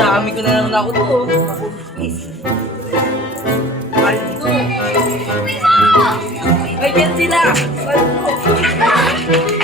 dami ko na naman ako to. Paldo. Ay, yan sila. Paldo.